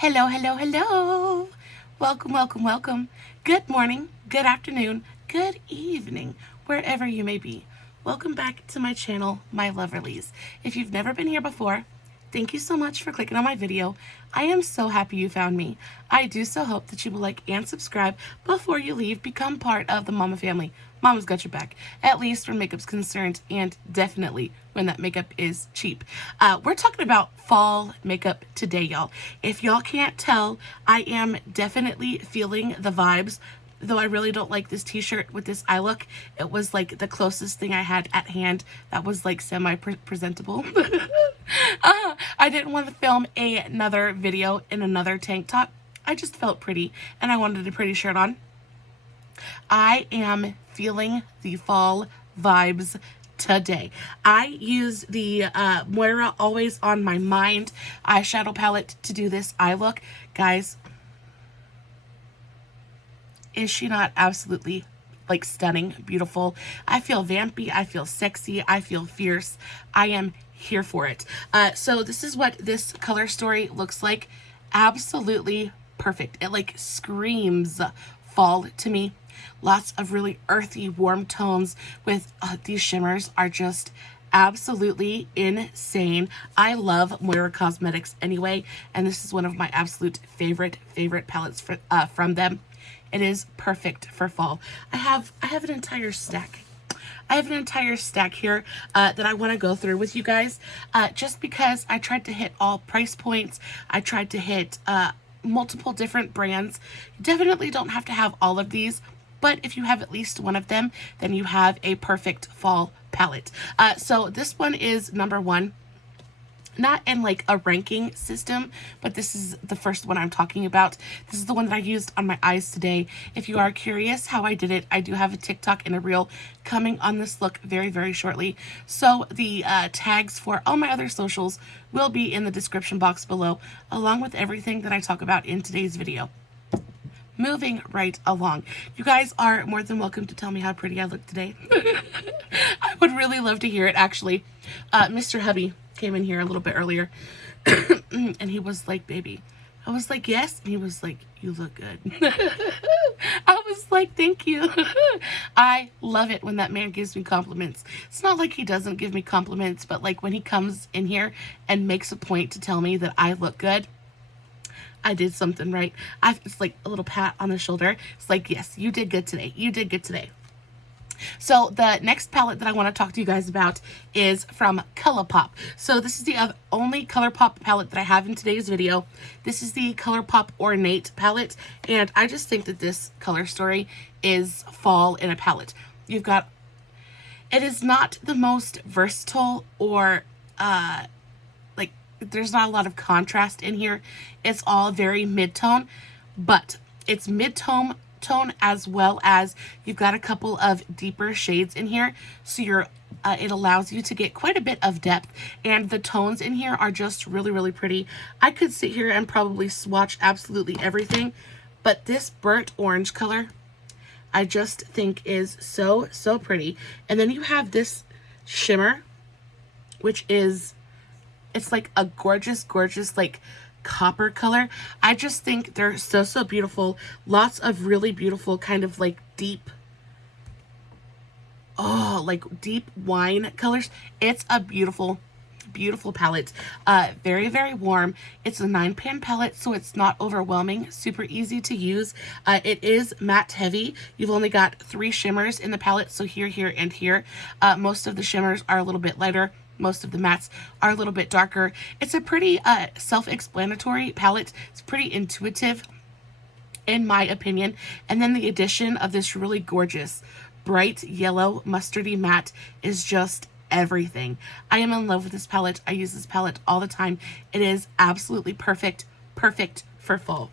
Hello, hello, hello. Welcome, welcome, welcome. Good morning, good afternoon, good evening, wherever you may be. Welcome back to my channel, my Loverlies. If you've never been here before, thank you so much for clicking on my video. I am so happy you found me. I do so hope that you will like and subscribe before you leave. Become part of the Mama family. Mama's got your back, at least when makeup's concerned, and definitely when that makeup is cheap. We're talking about fall makeup today, y'all. If y'all can't tell, I am definitely feeling the vibes. Though I really don't like this t-shirt with this eye look. It was like the closest thing I had at hand that was like semi-presentable. I didn't want to film another video in another tank top. I just felt pretty and I wanted a pretty shirt on. I am feeling the fall vibes today. I used the Moira Always on My Mind eyeshadow palette to do this eye look. Guys, is she not absolutely like stunning, beautiful? I feel vampy, I feel sexy, I feel fierce. I am here for it. So this is what this color story looks like. Absolutely perfect. It like screams fall to me. Lots of really earthy, warm tones with these shimmers are just absolutely insane. I love Moira Cosmetics anyway, and this is one of my absolute favorite palettes from them. It is perfect for fall. I have an entire stack. I have an entire stack here that I want to go through with you guys, just because I tried to hit all price points. I tried to hit multiple different brands. You definitely don't have to have all of these, but if you have at least one of them, then you have a perfect fall palette. So this one is number one. Not in like a ranking system, but this is the first one I'm talking about. This is the one that I used on my eyes today. If you are curious how I did it, I do have a TikTok and a reel coming on this look very, very shortly. So the tags for all my other socials will be in the description box below, along with everything that I talk about in today's video. Moving right along. You guys are more than welcome to tell me how pretty I look today. I would really love to hear it, actually. Mr. Hubby came in here a little bit earlier and he was like, baby. I was like, yes. And he was like, you look good. I was like, thank you. I love it when that man gives me compliments. It's not like he doesn't give me compliments, but like when he comes in here and makes a point to tell me that I look good, I did something right. It's like a little pat on the shoulder. It's like, yes, you did good today. You did good today. So the next palette that I want to talk to you guys about is from Colourpop. So this is the only Colourpop palette that I have in today's video. This is the Colourpop Ornate palette, and I just think that this color story is fall in a palette. You've got, it is not the most versatile or like there's not a lot of contrast in here. It's all very mid-tone, but it's mid-tone as well as you've got a couple of deeper shades in here, so you're it allows you to get quite a bit of depth, and the tones in here are just really, really pretty. I could sit here and probably swatch absolutely everything, but this burnt orange color I just think is so pretty. And then you have this shimmer, which is, it's like a gorgeous like copper color. I just think they're so beautiful. Lots of really beautiful kind of like deep, like deep wine colors. It's a beautiful palette. Very warm. It's a 9-pan palette, so it's not overwhelming. Super easy to use. It is matte heavy. You've only got 3 shimmers in the palette, so here and here. Most of the shimmers are a little bit lighter. Most of the mattes are a little bit darker. It's a pretty self-explanatory palette. It's pretty intuitive, in my opinion. And then the addition of this really gorgeous bright yellow mustardy matte is just everything. I am in love with this palette. I use this palette all the time. It is absolutely perfect for fall.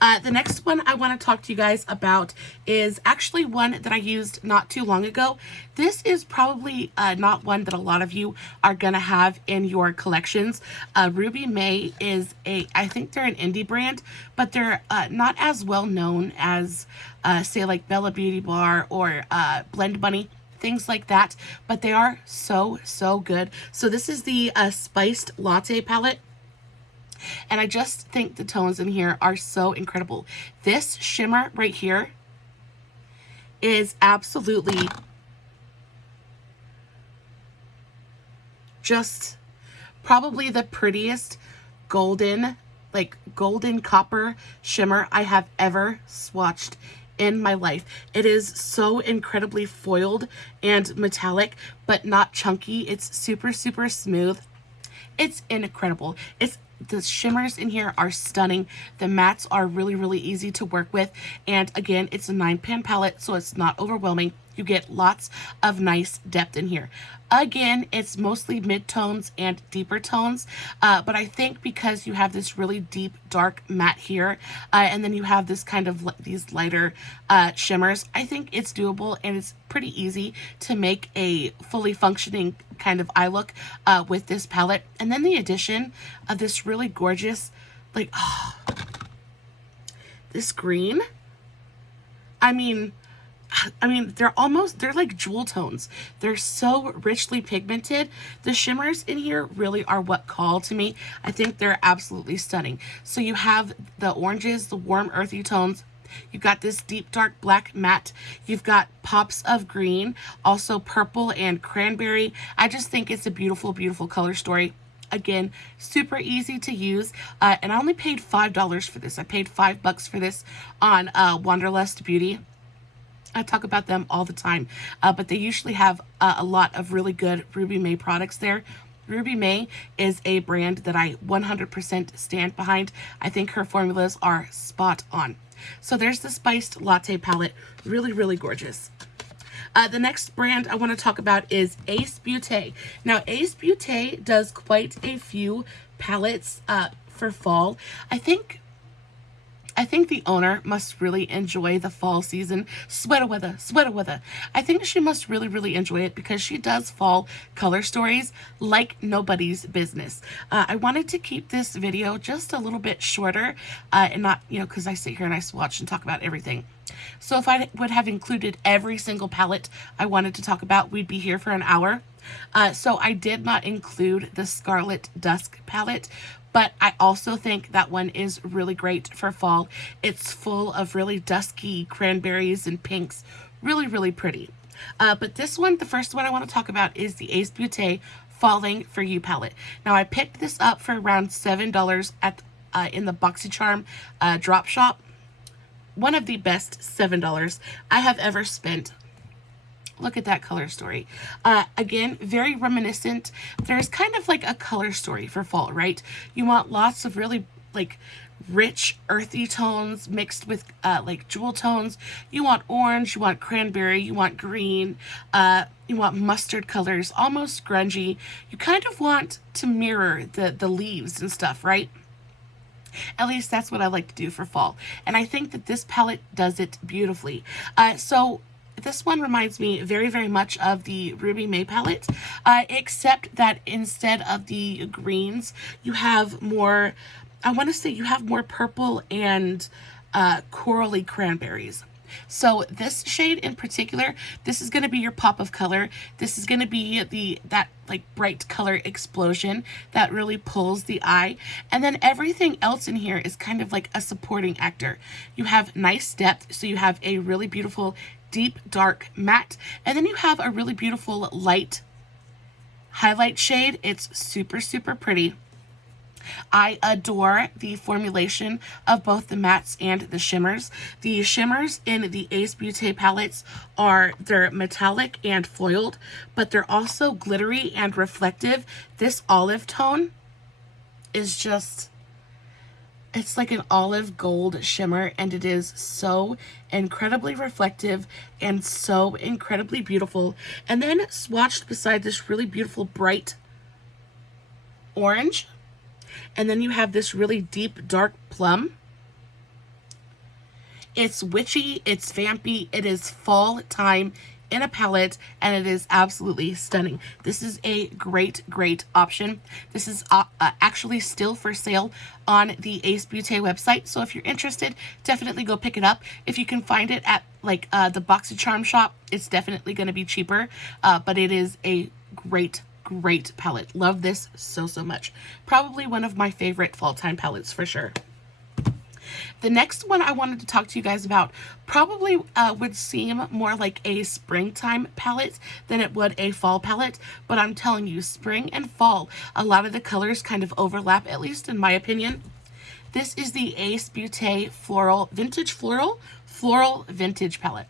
The next one I want to talk to you guys about is actually one that I used not too long ago. This is probably not one that a lot of you are going to have in your collections. Ruby May is I think they're an indie brand, but they're not as well known as say like Bella Beauty Bar or Blend Bunny, things like that, but they are so good. So this is the Spiced Latte palette. And I just think the tones in here are so incredible. This shimmer right here is absolutely just probably the prettiest golden, like golden copper shimmer I have ever swatched in my life. It is so incredibly foiled and metallic, but not chunky. It's super, super smooth. It's incredible. The shimmers in here are stunning. The mattes are really, really easy to work with. And again, it's a 9-pan palette, so it's not overwhelming. You get lots of nice depth in here. Again, it's mostly mid-tones and deeper tones, but I think because you have this really deep, dark matte here, and then you have this kind of these lighter shimmers, I think it's doable, and it's pretty easy to make a fully functioning kind of eye look with this palette. And then the addition of this really gorgeous, like, this green. I mean, they're like jewel tones. They're so richly pigmented. The shimmers in here really are what call to me. I think they're absolutely stunning. So you have the oranges, the warm earthy tones. You've got this deep dark black matte. You've got pops of green, also purple and cranberry. I just think it's a beautiful, beautiful color story. Again, super easy to use, and I only paid $5 for this. I paid $5 for this on Wanderlust Beauty. I talk about them all the time, but they usually have a lot of really good Ruby May products there. Ruby May is a brand that I 100% stand behind. I think her formulas are spot on. So there's the Spiced Latte palette. Really, really gorgeous. The next brand I want to talk about is Ace Beaute. Now, Ace Beaute does quite a few palettes for fall. I think the owner must really enjoy the fall season. Sweater weather. I think she must really, really enjoy it because she does fall color stories like nobody's business. I wanted to keep this video just a little bit shorter and not, because I sit here and I swatch and talk about everything. So if I would have included every single palette I wanted to talk about, we'd be here for an hour. So I did not include the Scarlet Dusk palette, but I also think that one is really great for fall. It's full of really dusky cranberries and pinks. Really, really pretty. But this one, the first one I want to talk about is the Ace Beaute Falling For You palette. Now, I picked this up for around $7 at in the BoxyCharm drop shop. One of the best $7 I have ever spent. Look at that color story. Again, very reminiscent. There's kind of like a color story for fall, right? You want lots of really like rich earthy tones mixed with like jewel tones. You want orange, you want cranberry, you want green, you want mustard colors, almost grungy. You kind of want to mirror the leaves and stuff, right? At least that's what I like to do for fall. And I think that this palette does it beautifully. So this one reminds me very, very much of the Ruby May palette, except that instead of the greens, you have more, I want to say you have more purple and corally cranberries. So this shade in particular, this is going to be your pop of color. This is going to be that like bright color explosion that really pulls the eye. And then everything else in here is kind of like a supporting actor. You have nice depth, so you have a really beautiful deep dark matte, and then you have a really beautiful light highlight shade. It's super, super pretty. I adore the formulation of both the mattes and the shimmers. The shimmers in the Ace Beaute palettes they're metallic and foiled, but they're also glittery and reflective. This olive tone is just, it's like an olive gold shimmer, and it is so incredibly reflective and so incredibly beautiful. And then swatched beside this really beautiful bright orange. And then you have this really deep, dark plum. It's witchy, it's vampy, it is fall time in a palette, and it is absolutely stunning. This is a great, great option. This is actually still for sale on the Ace Beaute website. So if you're interested, definitely go pick it up. If you can find it at like the BoxyCharm shop, it's definitely going to be cheaper, but it is a great, great palette. Love this so, so much. Probably one of my favorite fall time palettes for sure. The next one I wanted to talk to you guys about probably would seem more like a springtime palette than it would a fall palette, but I'm telling you, spring and fall, a lot of the colors kind of overlap, at least in my opinion. This is the Ace Beaute Floral Vintage Palette.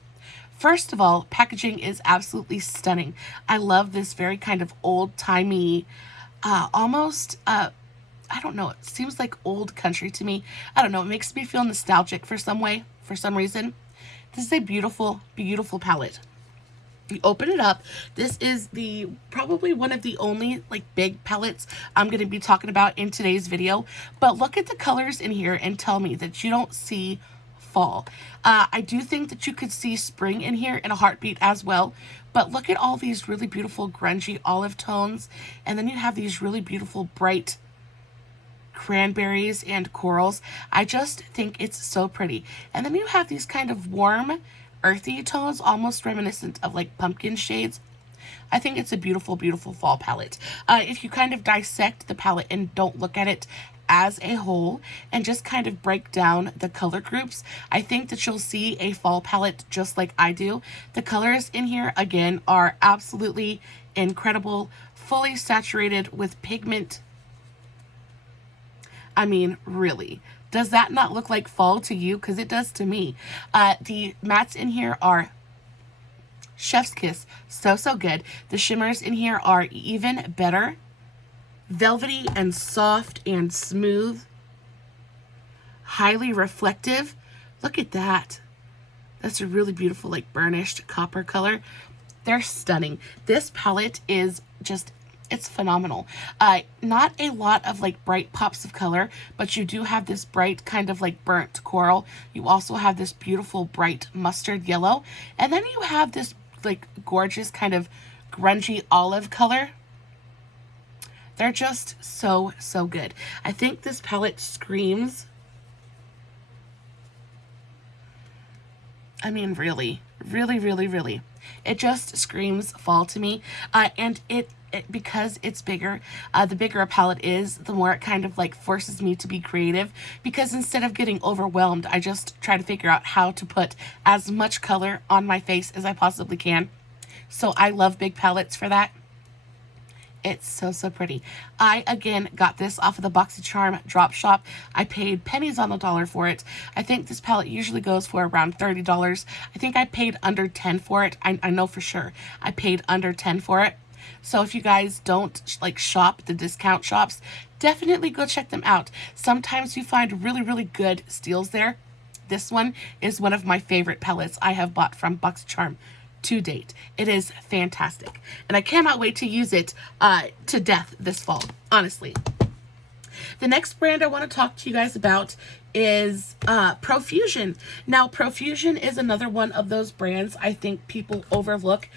First of all, packaging is absolutely stunning. I love this very kind of old-timey, almost, I don't know, it seems like old country to me. I don't know, it makes me feel nostalgic for some reason. This is a beautiful, beautiful palette. You open it up. This is probably one of the only like big palettes I'm going to be talking about in today's video. But look at the colors in here and tell me that you don't see fall. I do think that you could see spring in here in a heartbeat as well. But look at all these really beautiful grungy olive tones. And then you have these really beautiful bright cranberries and corals. I just think it's so pretty. And then you have these kind of warm, earthy tones, almost reminiscent of like pumpkin shades. I think it's a beautiful, beautiful fall palette. If you kind of dissect the palette and don't look at it as a whole and just kind of break down the color groups, I think that you'll see a fall palette just like I do. The colors in here, again, are absolutely incredible, fully saturated with pigment. I mean, really. Does that not look like fall to you? Because it does to me. The mattes in here are chef's kiss. So, so good. The shimmers in here are even better. Velvety and soft and smooth. Highly reflective. Look at that. That's a really beautiful, like, burnished copper color. They're stunning. This palette is just, it's phenomenal. Not a lot of like bright pops of color, but you do have this bright kind of like burnt coral. You also have this beautiful bright mustard yellow. And then you have this like gorgeous kind of grungy olive color. They're just so, so good. I think this palette screams, I mean, really, really, really, really. It just screams fall to me. And because it's bigger, the bigger a palette is, the more it kind of like forces me to be creative, because instead of getting overwhelmed, I just try to figure out how to put as much color on my face as I possibly can. So I love big palettes for that. It's so, so pretty. I, again, got this off of the BoxyCharm drop shop. I paid pennies on the dollar for it. I think this palette usually goes for around $30. I think I paid under $10 for it. I know for sure I paid under $10 for it. So if you guys don't like shop the discount shops, definitely go check them out. Sometimes you find really, really good steals there. This one is one of my favorite palettes I have bought from BoxyCharm to date. It is fantastic. And I cannot wait to use it to death this fall, honestly. The next brand I want to talk to you guys about is Profusion. Now, Profusion is another one of those brands I think people overlook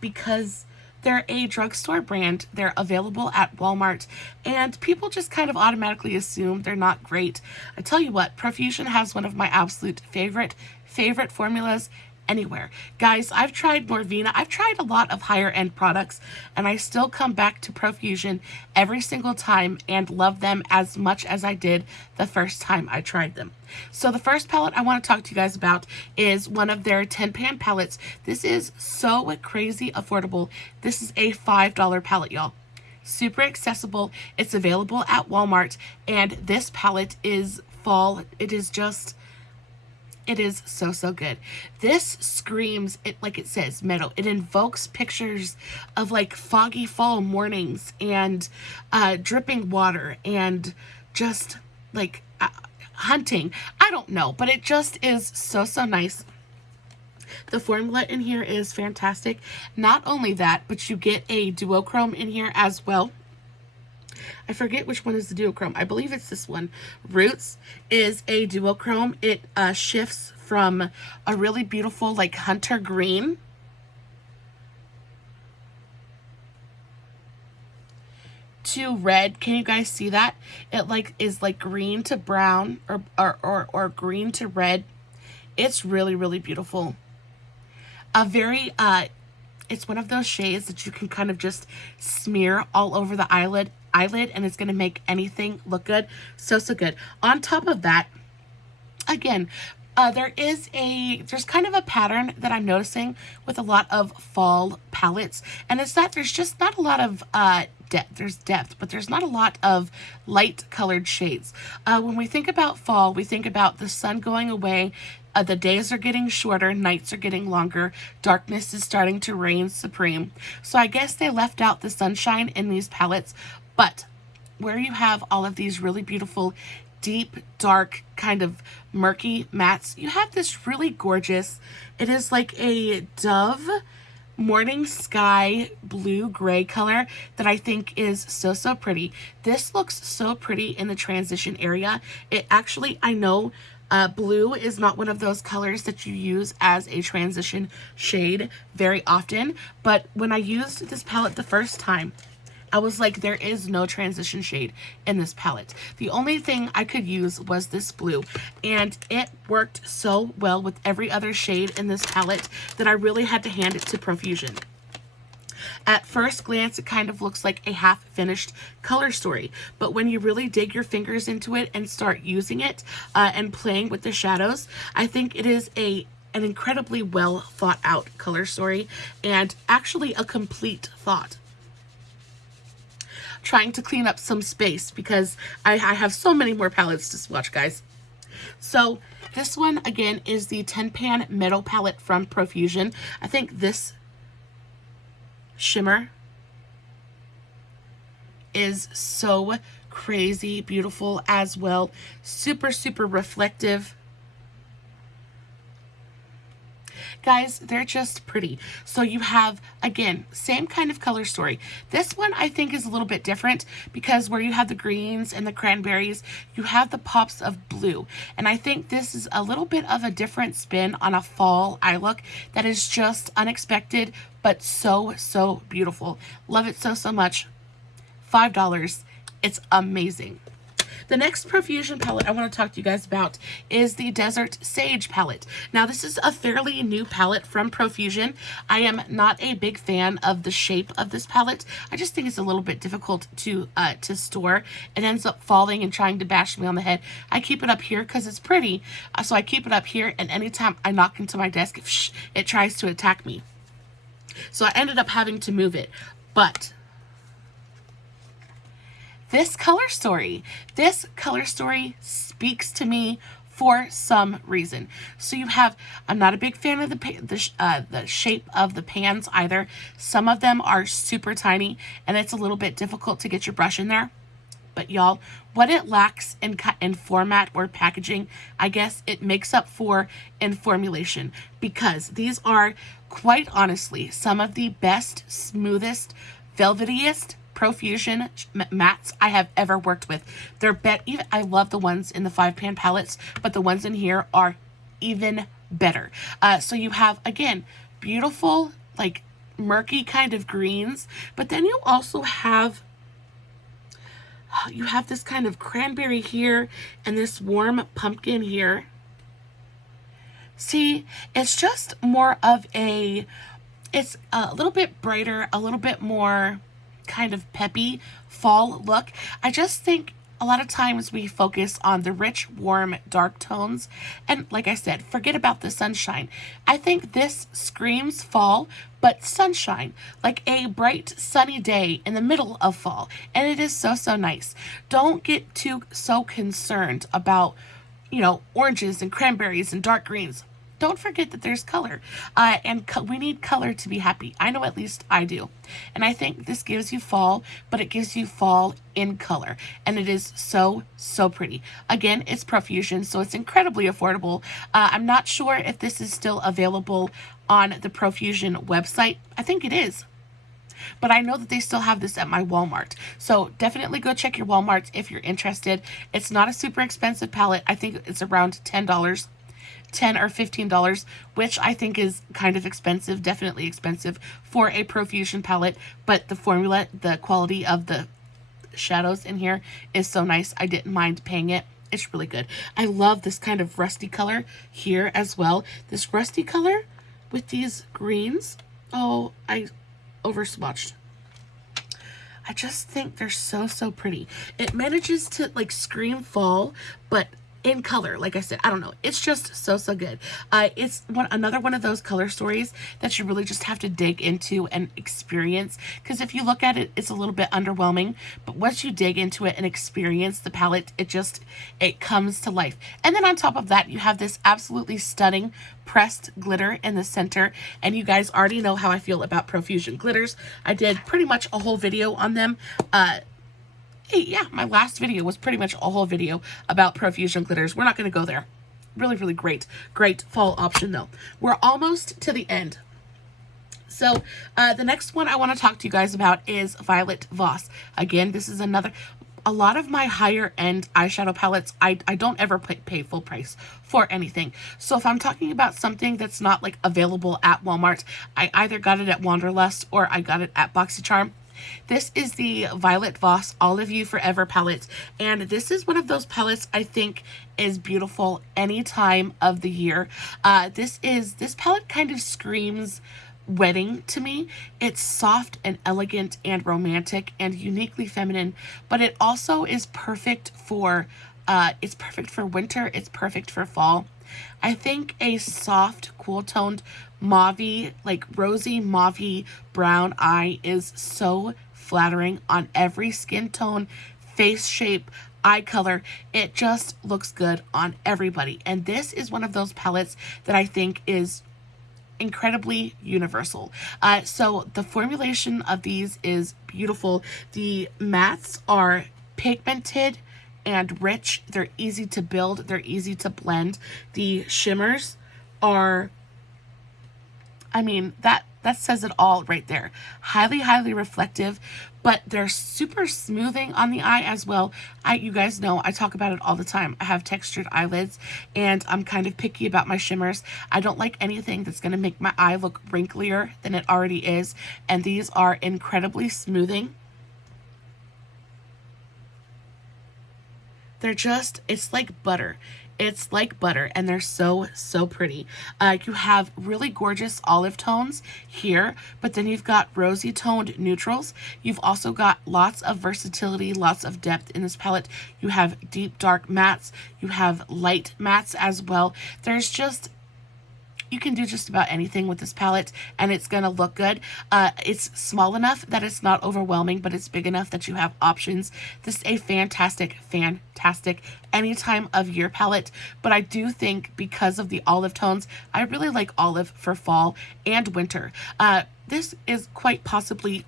because they're a drugstore brand. They're available at Walmart, and people just kind of automatically assume they're not great. I tell you what, Profusion has one of my absolute favorite formulas anywhere. Guys, I've tried Norvina. I've tried a lot of higher end products, and I still come back to Profusion every single time and love them as much as I did the first time I tried them. So the first palette I want to talk to you guys about is one of their 10-pan palettes. This is so crazy affordable. This is a $5 palette, y'all. Super accessible. It's available at Walmart, and this palette is fall. It is just, it is so, so good. This screams, it like it says, Meadow. It invokes pictures of like foggy fall mornings and dripping water and just like hunting. I don't know, but it just is so, so nice. The formula in here is fantastic. Not only that, but you get a duochrome in here as well. I forget which one is the duochrome. I believe it's this one. Roots is a duochrome. It shifts from a really beautiful like hunter green to red. Can you guys see that? It like is like green to brown or green to red. It's really, really beautiful. A very It's one of those shades that you can kind of just smear all over the eyelid, and it's going to make anything look good. So good. On top of that, again, there's kind of a pattern that I'm noticing with a lot of fall palettes, and it's that there's just not a lot of depth. There's depth, but there's not a lot of light colored shades. When we think about fall, we think about the sun going away. The days are getting shorter, nights are getting longer, darkness is starting to reign supreme. So I guess they left out the sunshine in these palettes, but where you have all of these really beautiful, deep, dark, kind of murky mattes, you have this really gorgeous, it is like a dove morning sky blue gray color that I think is so pretty. This looks so pretty in the transition area. It actually, I know blue is not one of those colors that you use as a transition shade very often, but when I used this palette the first time, I was like, there is no transition shade in this palette. The only thing I could use was this blue, and it worked so well with every other shade in this palette that I really had to hand it to Profusion. At first glance, it kind of looks like a half-finished color story, but when you really dig your fingers into it and start using it and playing with the shadows, I think it is an incredibly well thought out color story, and actually a complete thought. Trying to clean up some space because I have so many more palettes to swatch, guys. So this one, again, is the 10 Pan Meadow palette from Profusion. I think this shimmer is so crazy beautiful as well. Super reflective. Guys, they're just pretty. So you have, again, same kind of color story. This one I think is a little bit different because where you have the greens and the cranberries, you have the pops of blue. And I think this is a little bit of a different spin on a fall eye look that is just unexpected, but so beautiful. Love it so much. $5. It's amazing. The next Profusion palette I want to talk to you guys about is the Desert Sage palette. Now, this is a fairly new palette from Profusion. I am not a big fan of the shape of this palette. I just think it's a little bit difficult to store. It ends up falling and trying to bash me on the head. I keep it up here because it's pretty, so I keep it up here, and anytime I knock into my desk, it tries to attack me. So I ended up having to move it. But this color story speaks to me for some reason. So you have, I'm not a big fan of the shape of the pans either. Some of them are super tiny, and it's a little bit difficult to get your brush in there. But y'all, what it lacks in format or packaging, I guess it makes up for in formulation, because these are, quite honestly, some of the best, smoothest, velvetiest Profusion mattes I have ever worked with. They're even I love the ones in the 5-pan palettes, but the ones in here are even better. So you have, again, beautiful, like murky kind of greens, but then you also have this kind of cranberry here and this warm pumpkin here. See, it's just more of it's a little bit brighter, a little bit more kind of peppy fall look. I just think a lot of times we focus on the rich, warm, dark tones, and like I said, forget about the sunshine. I think this screams fall, but sunshine, like a bright sunny day in the middle of fall, and it is so nice. Don't get so concerned about, oranges and cranberries and dark greens. Don't forget that there's color, and we need color to be happy. I know, at least I do. And I think this gives you fall, but it gives you fall in color. And it is so pretty. Again, it's Profusion, so it's incredibly affordable. I'm not sure if this is still available on the Profusion website. I think it is. But I know that they still have this at my Walmart. So definitely go check your Walmart if you're interested. It's not a super expensive palette. I think it's around $10. $10 or $15, which I think is kind of expensive, definitely expensive for a Profusion palette, but the formula, the quality of the shadows in here is so nice. I didn't mind paying it. It's really good. I love this kind of rusty color here as well. This rusty color with these greens Oh, I over swatched. I just think they're so, so pretty. It manages to like scream fall, but in color. Like I said, I don't know. It's just so, so good. It's another one of those color stories that you really just have to dig into and experience. Because if you look at it, it's a little bit underwhelming. But once you dig into it and experience the palette, it comes to life. And then on top of that, you have this absolutely stunning pressed glitter in the center. And you guys already know how I feel about Profusion glitters. I did pretty much a whole video on them. Yeah, my last video was pretty much a whole video about Profusion glitters. We're not going to go there. Really, really great fall option though. We're almost to the end. So the next one I want to talk to you guys about is Violet Voss. Again, this is a lot of my higher end eyeshadow palettes, I don't ever pay full price for anything. So if I'm talking about something that's not like available at Walmart, I either got it at Wanderlust or I got it at BoxyCharm. This is the Violet Voss All of You Forever palette, and this is one of those palettes I think is beautiful any time of the year. This palette kind of screams wedding to me. It's soft and elegant and romantic and uniquely feminine, but it also is perfect for winter. It's perfect for fall. I think a soft, cool-toned mauvey, like rosy mauvey brown eye is so flattering on every skin tone, face shape, eye color. It just looks good on everybody. And this is one of those palettes that I think is incredibly universal. So the formulation of these is beautiful. The mattes are pigmented and rich. They're easy to build. They're easy to blend. The shimmers are, I mean, that says it all right there. Highly, highly reflective, but they're super smoothing on the eye as well. You guys know I talk about it all the time. I have textured eyelids and I'm kind of picky about my shimmers. I don't like anything that's going to make my eye look wrinklier than it already is. And these are incredibly smoothing. They're just, it's like butter. It's like butter, and they're so, so pretty. You have really gorgeous olive tones here, but then you've got rosy toned neutrals. You've also got lots of versatility, lots of depth in this palette. You have deep, dark mattes. You have light mattes as well. There's just, you can do just about anything with this palette and it's gonna look good. It's small enough that it's not overwhelming, but it's big enough that you have options. This is a fantastic, fantastic any time of year palette, but I do think because of the olive tones, I really like olive for fall and winter. This is quite possibly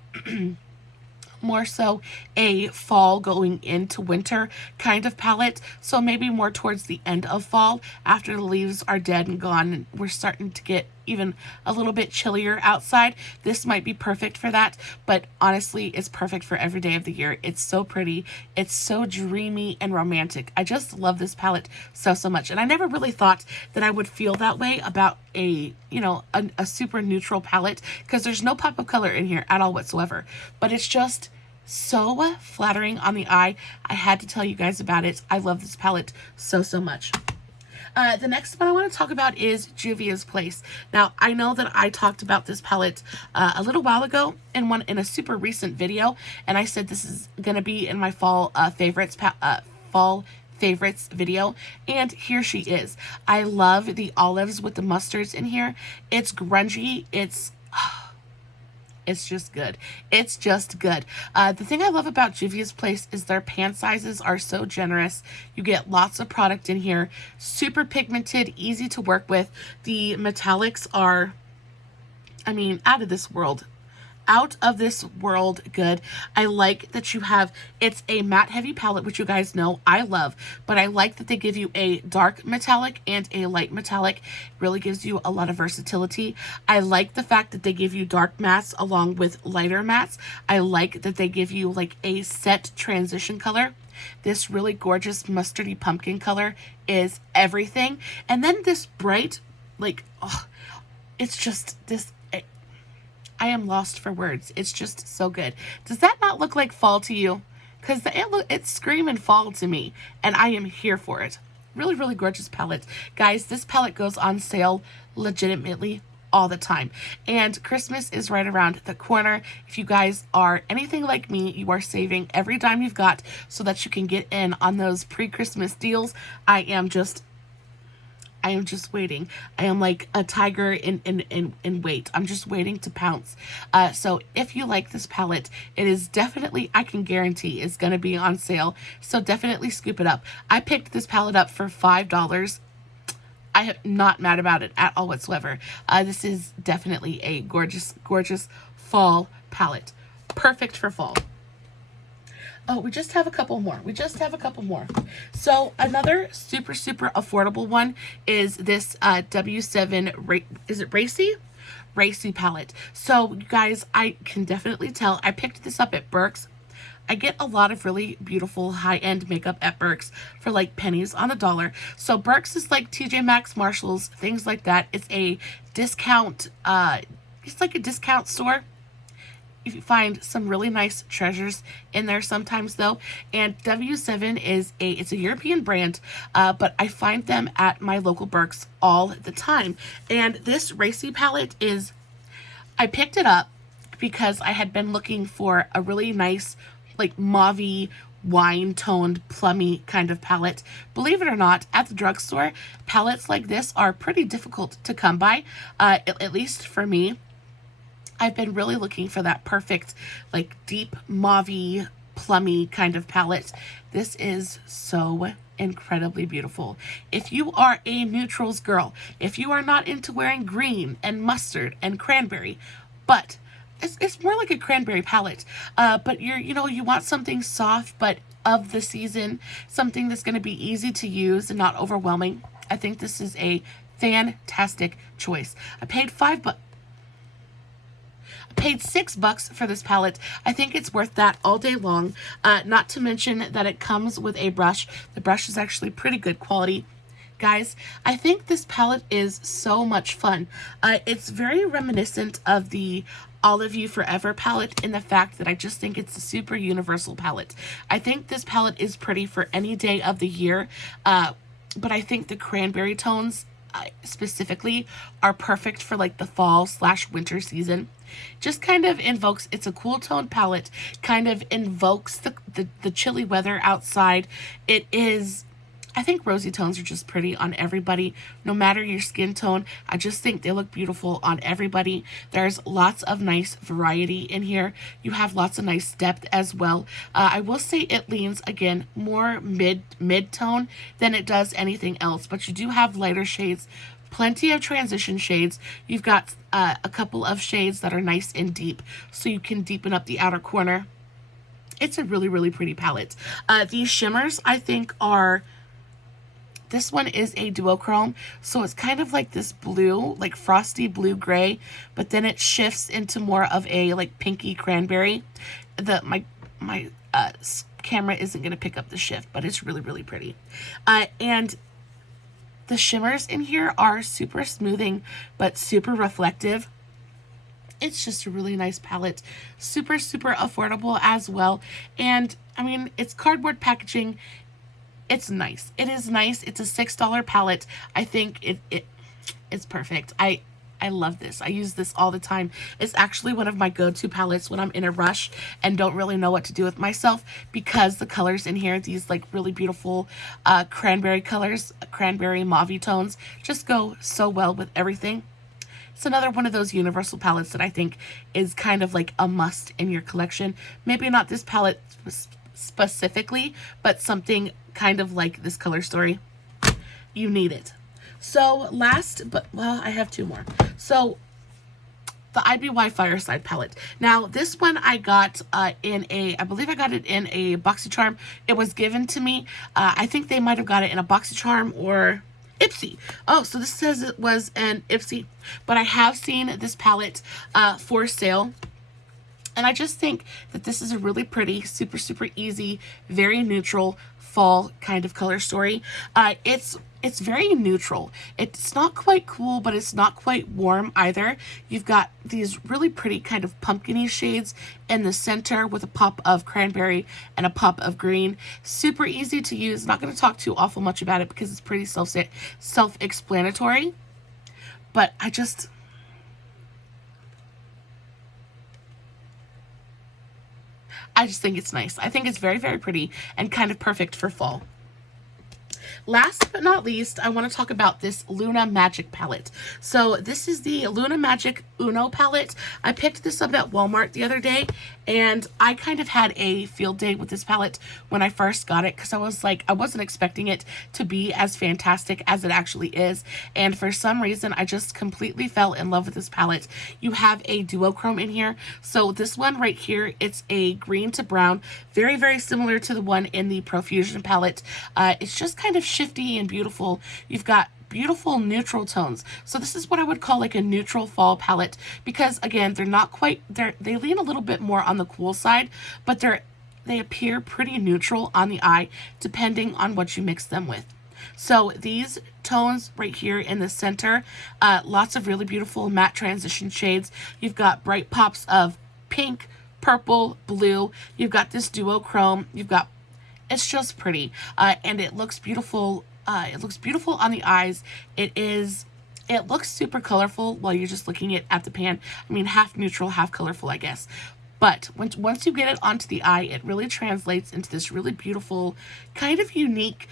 more so a fall going into winter kind of palette. So maybe more towards the end of fall after the leaves are dead and gone and we're starting to get even a little bit chillier outside. This might be perfect for that, but honestly, it's perfect for every day of the year. It's so pretty. It's so dreamy and romantic. I just love this palette so, so much. And I never really thought that I would feel that way about a super neutral palette because there's no pop of color in here at all whatsoever, but it's just so flattering on the eye. I had to tell you guys about it. I love this palette so, so much. The next one I want to talk about is Juvia's Place. Now, I know that I talked about this palette a little while ago in a super recent video, and I said this is going to be in my fall favorites video, and here she is. I love the olives with the mustards in here. It's grungy. It's just good. It's just good. The thing I love about Juvia's Place is their pan sizes are so generous. You get lots of product in here. Super pigmented, easy to work with. The metallics are, I mean, out of this world. Out of this world good. I like that you have, it's a matte heavy palette, which you guys know I love, but I like that they give you a dark metallic and a light metallic. It really gives you a lot of versatility. I like the fact that they give you dark mattes along with lighter mattes. I like that they give you like a set transition color. This really gorgeous mustardy pumpkin color is everything. And then this bright, like, oh, it's just this, I am lost for words. It's just so good. Does that not look like fall to you? Because it's screaming fall to me, and I am here for it. Really, really gorgeous palette. Guys, this palette goes on sale legitimately all the time. And Christmas is right around the corner. If you guys are anything like me, you are saving every dime you've got so that you can get in on those pre-Christmas deals. I am just waiting. I am like a tiger in wait. I'm just waiting to pounce. So if you like this palette, it is definitely, I can guarantee, is going to be on sale. So definitely scoop it up. I picked this palette up for $5. I am not mad about it at all whatsoever. This is definitely a gorgeous, gorgeous fall palette. Perfect for fall. Oh, we just have a couple more. So another super, super affordable one is this W7, is it Racy? Racy palette. So you guys, I can definitely tell. I picked this up at Burke's. I get a lot of really beautiful high-end makeup at Burke's for like pennies on the dollar. So Burke's is like TJ Maxx, Marshalls, things like that. It's a discount, it's like a discount store. You find some really nice treasures in there sometimes though. And W7 is it's a European brand, but I find them at my local Burke's all the time. And this Racy palette is, I picked it up because I had been looking for a really nice like mauve-y, wine-toned, plummy kind of palette. Believe it or not, at the drugstore, palettes like this are pretty difficult to come by, at least for me. I've been really looking for that perfect, like deep mauve-y, plummy kind of palette. This is so incredibly beautiful. If you are a neutrals girl, if you are not into wearing green and mustard and cranberry, but it's more like a cranberry palette, but you want something soft but of the season, something that's going to be easy to use and not overwhelming. I think this is a fantastic choice. I paid $6 for this palette. I think it's worth that all day long. Not to mention that it comes with a brush. The brush is actually pretty good quality. Guys, I think this palette is so much fun. It's very reminiscent of the Olive You Forever palette in the fact that I just think it's a super universal palette. I think this palette is pretty for any day of the year, but I think the cranberry tones specifically are perfect for like the fall/winter season. Just kind of invokes, it's a cool tone palette, kind of invokes the chilly weather outside. It is, I think rosy tones are just pretty on everybody, no matter your skin tone. I just think they look beautiful on everybody. There's lots of nice variety in here. You have lots of nice depth as well. I will say it leans, again, more mid-tone than it does anything else, but you do have lighter shades, plenty of transition shades. You've got a couple of shades that are nice and deep, so you can deepen up the outer corner. It's a really, really pretty palette. These shimmers, I think, are... This one is a duochrome, so it's kind of like this blue, like frosty blue-gray, but then it shifts into more of a like pinky cranberry. My camera isn't going to pick up the shift, but it's really, really pretty. And the shimmers in here are super smoothing, but super reflective. It's just a really nice palette. Super, super affordable as well. And, I mean, it's cardboard packaging. It's nice. It is nice. It's a $6 palette. I think it's perfect. I love this. I use this all the time. It's actually one of my go-to palettes when I'm in a rush and don't really know what to do with myself, because the colors in here, these like really beautiful cranberry colors, cranberry mauve tones, just go so well with everything. It's another one of those universal palettes that I think is kind of like a must in your collection. Maybe not this palette specifically, but something kind of like this color story. You need it. So last, but well, I have two more. So the Iby Fireside Palette. Now this one I got in a, I believe I got it in a BoxyCharm. It was given to me. I think they might have got it in a BoxyCharm or Ipsy. Oh, so this says it was an Ipsy, but I have seen this palette for sale. And I just think that this is a really pretty, super, super easy, very neutral fall kind of color story. It's very neutral. It's not quite cool, but it's not quite warm either. You've got these really pretty kind of pumpkin-y shades in the center with a pop of cranberry and a pop of green. Super easy to use. Not going to talk too awful much about it because it's pretty self-explanatory. But I just... I just think it's nice. I think it's very, very pretty and kind of perfect for fall. Last but not least, I want to talk about this Luna Magic palette. So this is the Luna Magic Uno palette. I picked this up at Walmart the other day, and I kind of had a field day with this palette when I first got it, because I was like, I wasn't expecting it to be as fantastic as it actually is, and for some reason I just completely fell in love with this palette. You have a duochrome in here. So this one right here, it's a green to brown, very, very similar to the one in the Profusion palette. It's just kind of shifty and beautiful. You've got beautiful neutral tones. So this is what I would call like a neutral fall palette, because again, they're not quite, they lean a little bit more on the cool side, but they appear pretty neutral on the eye depending on what you mix them with. So these tones right here in the center, lots of really beautiful matte transition shades. You've got bright pops of pink, purple, blue. You've got this duochrome. You've got, it's just pretty, and it looks beautiful. It looks beautiful on the eyes. It looks super colorful while you're just looking at the pan. I mean, half neutral, half colorful, I guess. But once you get it onto the eye, it really translates into this really beautiful, kind of unique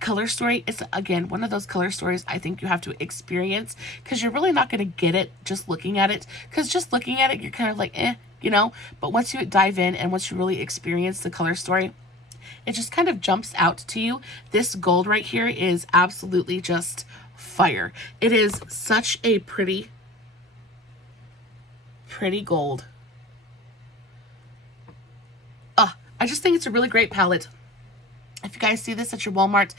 color story. It's, again, one of those color stories I think you have to experience, because you're really not going to get it just looking at it. Because just looking at it, you're kind of like, eh, you know. But once you dive in and once you really experience the color story, it just kind of jumps out to you. This gold right here is absolutely just fire. It is such a pretty gold. I just think it's a really great palette. If you guys see this at your Walmart,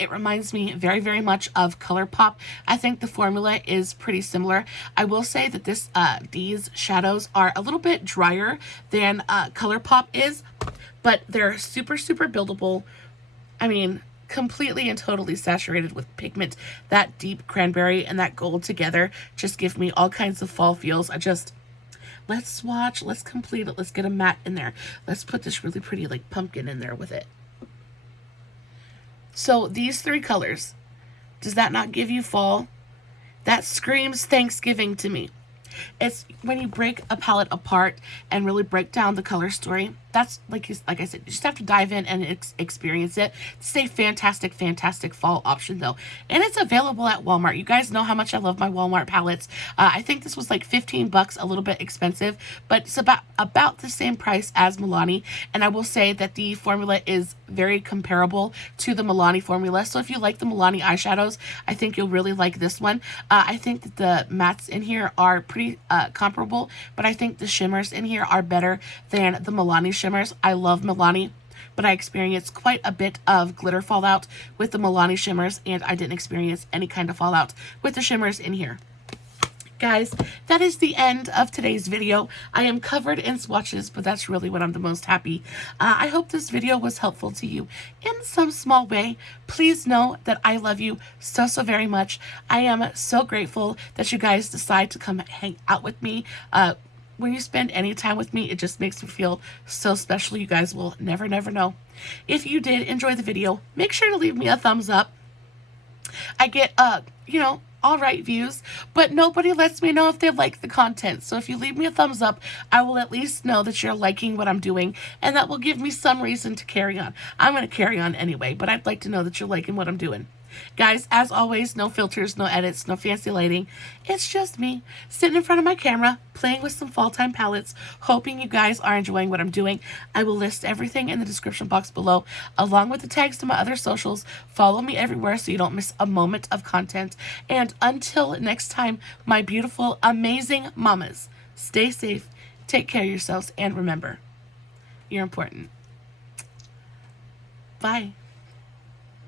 it reminds me very, very much of Colourpop. I think the formula is pretty similar. I will say that these shadows are a little bit drier than Colourpop is, but they're super, super buildable. I mean, completely and totally saturated with pigment. That deep cranberry and that gold together just give me all kinds of fall feels. Let's swatch, let's complete it, let's get a matte in there. Let's put this really pretty like pumpkin in there with it. So these three colors, does that not give you fall? That screams Thanksgiving to me. It's when you break a palette apart and really break down the color story. That's like I said, you just have to dive in and experience it. It's a fantastic, fantastic fall option though, and it's available at Walmart. You guys know how much I love my Walmart palettes. I think this was like 15 bucks, a little bit expensive, but it's about the same price as Milani. And I will say that the formula is very comparable to the Milani formula. So if you like the Milani eyeshadows, I think you'll really like this one. I think that the mattes in here are pretty comparable, but I think the shimmers in here are better than the Milani shimmers. I love Milani, but I experienced quite a bit of glitter fallout with the Milani shimmers, and I didn't experience any kind of fallout with the shimmers in here. Guys, that is the end of today's video. I am covered in swatches, but that's really what I'm the most happy. I hope this video was helpful to you in some small way. Please know that I love you so, so very much. I am so grateful that you guys decide to come hang out with me. When you spend any time with me, it just makes me feel so special. You guys will never, never know. If you did enjoy the video, make sure to leave me a thumbs up. I get, all right views, but nobody lets me know if they like the content. So if you leave me a thumbs up, I will at least know that you're liking what I'm doing, and that will give me some reason to carry on. I'm going to carry on anyway, but I'd like to know that you're liking what I'm doing. Guys, as always, no filters, no edits, no fancy lighting. It's just me sitting in front of my camera, playing with some fall time palettes, hoping you guys are enjoying what I'm doing. I will list everything in the description box below, along with the tags to my other socials. Follow me everywhere so you don't miss a moment of content. And until next time, my beautiful, amazing mamas, stay safe, take care of yourselves, and remember, you're important. Bye.